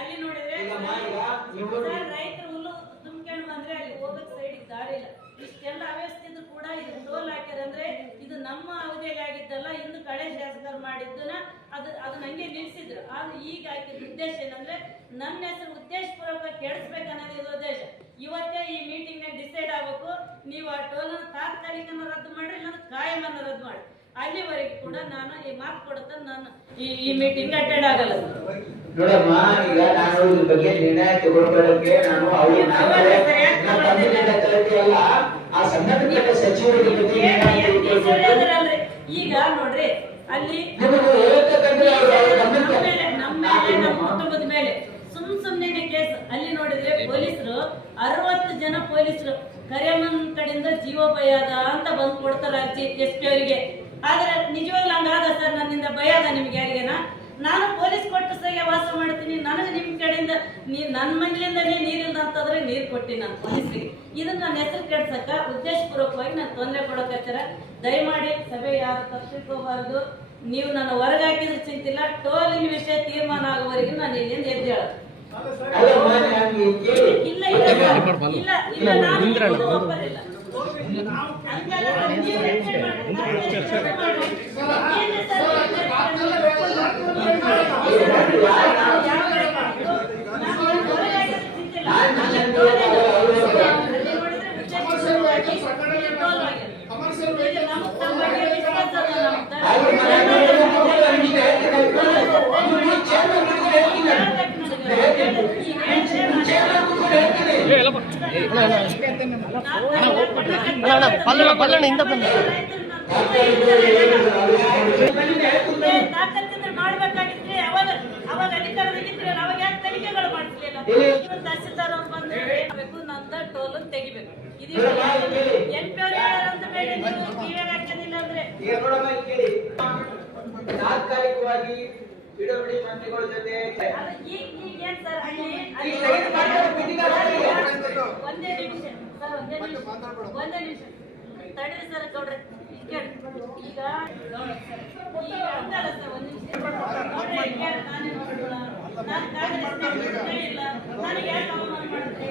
ಅಲ್ಲಿ ನೋಡಿದ್ರೆ ರೈತರು ಹುಲ್ಲು ತುಂಬ್ಕೊಂಡು ಬಂದ್ರೆ ಅಲ್ಲಿ ಹೋಗಕ್ ಸೈಡ್ ದಾರಿ ಇಲ್ಲ. ಇಷ್ಟೆಲ್ಲ ಅವ್ಯವಸ್ಥೆ ಇದ್ರು ಕೂಡ ಇದು ಟೋಲ್ ಹಾಕ್ಯಾರ ಅಂದ್ರೆ ಇದು ನಮ್ಮ ಅವಧಿಯಲ್ಲಿ ಆಗಿದ್ದಲ್ಲ, ಇಂದು ಕಳೆ ಶಾಸಕರು ಮಾಡಿದ್ದನ್ನ ಅದು ನಂಗೆ ನಿಲ್ಸಿದ್ರು. ಆದ್ರೆ ಈಗ ಹಾಕಿದ ಉದ್ದೇಶ ಏನಂದ್ರೆ ನನ್ನ ಹೆಸರು ಉದ್ದೇಶಪೂರ್ವಕ ಕೆಡಿಸ್ಬೇಕನ್ನೋದು ಇದು ಉದ್ದೇಶ. ಇವತ್ತೇ ಈ ಮೀಟಿಂಗ್ ನಾಗ ಡಿಸೈಡ್ ಆಗ್ಬೇಕು, ನೀವು ಆ ಟೋಲ್ ತಾತ್ಕಾಲಿಕನ ರದ್ದು ಮಾಡ್ರಿ, ಇಲ್ಲ ಕಾಯಮನ್ನ ರದ್ದು ಮಾಡಿ. ಅಲ್ಲಿವರೆಗೆ ಕೂಡ ನಾನು ಈ ಮಾತು ಕೊಡುತ್ತ ನಾನು ಈ ಮೀಟಿಂಗ್ ಅಟೆಂಡ್ ಆಗಲ್ಲ. ನೋಡಮ್ಮ, ಈಗ ನಾನು ಇದ್ರ ಬಗ್ಗೆ ನಿರ್ಣಯ ತಗೊಳ್ಕೊಳ್ಳೋಕೆ ನಾನು ಆ ಸಂಬಂಧಪಟ್ಟ ಸಚಿವರಿಗೆ ಈಗ ನೋಡ್ರಿ ಅಲ್ಲಿ ನಮ್ಮ ಕುಟುಂಬದ ಮೇಲೆ ಸುಮ್ನೆ ಕೇಸ್. ಅಲ್ಲಿ ನೋಡಿದ್ರೆ ಪೊಲೀಸರು 60 ಜನ ಪೊಲೀಸರು ಕರಿಯಮ್ಮನ ಕಡೆಯಿಂದ ಜೀವೋಪಾಯ ಅದ ಅಂತ ಬಂದು ಕೊಡ್ತಾರ ಅರ್ಜಿ SP ಅವರಿಗೆ. ಆದ್ರೆ ನಿಜವಾಗ್ಲೂ ಹಂಗಾದ ಸರ್, ನನ್ನಿಂದ ಭಯ ಅದ ನಿಮ್ಗೆ ಯಾರಿಗೇನ? ನಾನು ಪೊಲೀಸ್ ಕೊಟ್ಟು ಸಹಿಗೆ ವಾಸ ಮಾಡ್ತೀನಿ, ನನಗೆ ನಿಮ್ ಕಡೆಯಿಂದ ನನ್ನ ಮನೆಯಿಂದನೇ ನೀರಿಲ್ಲ ಅಂತಂದ್ರೆ ನೀರು ಕೊಟ್ಟಿ ನಾನು ಪೊಲೀಸ್ರಿಗೆ. ಇದನ್ನ ನನ್ನ ಹೆಸರು ಕೆಡ್ಸಕ್ಕ ಉದ್ದೇಶಪೂರ್ವಕವಾಗಿ ನಾನು ತೊಂದರೆ ಕೊಡೋಕಚ್ಚಾರ. ದಯಮಾಡಿ ಸಭೆ ಯಾರು ತಪ್ಪಿಸ್ಕೋಬಾರ್ದು. ನೀವು ನನ್ನ ಹೊರಗೆ ಹಾಕಿದ್ರೆ ಚಿಂತಿಲ್ಲ, ಟೋಲಿನ ವಿಷಯ ತೀರ್ಮಾನ ಆಗುವವರೆಗೂ ನಾನು ಇಲ್ಲಿಂದ ಎದ್ದೇಳೋದು ಇಲ್ಲ. ನಾನು ಒಪ್ಪಲಿಲ್ಲ. ಮಾಡ್ಬೇಕಾಗಿದ್ರೆ ಅವಾಗ ಅಧಿಕಾರದಲ್ಲಿದ್ರೆ ಅವಾಗ ಯಾಕೆ ತನಿಖೆಗಳು ಮಾಡಿಸ್ಲಿಲ್ಲ? ತಹಸೀಲ್ದಾರ್ ಅವ್ರು ಬಂದು ನಂದ ಟೋಲ್ ತೆಗಿಬೇಕು. ಇದು MP ಅಂತ ಬೇರೆ ಕಿವಿಯಾಗ ಹಾಕೋದಿಲ್ಲ ಅಂದ್ರೆ ತಾತ್ಕಾಲಿಕವಾಗಿ ಬಿಡುಗಡೆ ಮಂತ್ರಿಗಳ ಜೊತೆ ಒಂದೇ ನಿಮಿಷ ತಡ್ರಿ ಸರ್ ಗೌಡ್ರೆ. ಈಗ ಅಂತಲ್ಲ ಸರ್, ಒಂದ್ ನಿಮಿಷ ನಾನು ಕಾಂಗ್ರೆಸ್ ಇಲ್ಲ, ನನಗೆ ಯಾಕೆ ಅವಮಾನ ಮಾಡಿದ್ರೆ?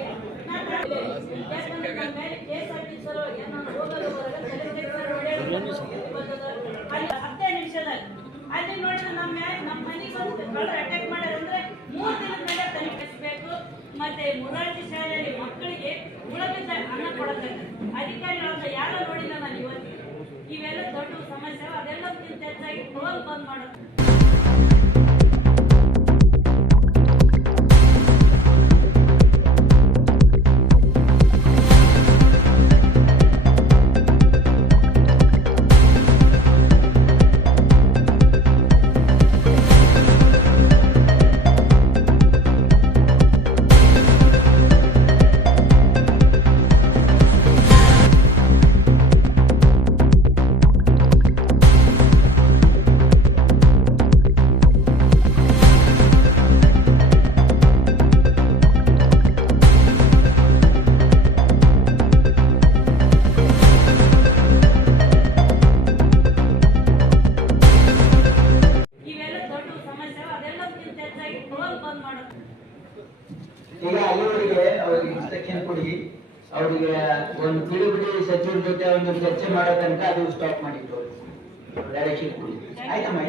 ಯಾಕಂದ್ರೆ ನನ್ನ ಮೇಲೆ ಕೇಸ್ ಹಾಕಿ ಸಲುವಾಗಿ ನಾನು ಹೋಗಲು ಹೊರಗೆ ಅಲ್ಲಿ 10 ನಿಮಿಷದಲ್ಲಿ ಅಲ್ಲಿ ನೋಡಿದ್ರೆ ನಮ್ಮ ಮನೆಗೆ ಒಂದು ಕಳ್ಳರು ಅಟ್ಯಾಕ್ ಮಾಡ್ಯಾರ ಅಂದ್ರೆ 3 ದಿನದ ಮೇಲೆ ತನಿಖಿಸಬೇಕು. ಮತ್ತೆ ಮುರಾರ್ಜಿ ಶಾಲೆಯಲ್ಲಿ ಮಕ್ಕಳಿಗೆ ಉಳಬಿದ್ದ ಅನ್ನ ಕೊಡಬೇಕು. ಅಧಿಕಾರಿಗಳನ್ನ ಯಾರೋ ನೋಡಿಲ್ಲ ನಾನು ಇವತ್ತಿಗೆ. ಇವೆಲ್ಲ ದೊಡ್ಡ ಸಮಸ್ಯೆ. ಅದೆಲ್ಲಕ್ಕಿಂತ ಹೆಚ್ಚಾಗಿ ಟೋಲ್ ಬಂದ್ ಮಾಡೋದು. ಈಗ ಅಲ್ಲಿವರೆಗೆ ಅವ್ರಿಗೆ ಇನ್ಸ್ಟ್ರಕ್ಷನ್ ಕೊಡಿ, ಅವರಿಗೆ ಒಂದು ಬಿಡುಗಡೆ ಸಚಿವರ ಜೊತೆ ಒಂದು ಚರ್ಚೆ ಮಾಡೋ ತನಕ ಅದು ಸ್ಟಾಪ್ ಮಾಡಿದ್ರು. ಡೈರೆಕ್ಷನ್ ಕೊಡಿ, ಆಯ್ತಮ್ಮ.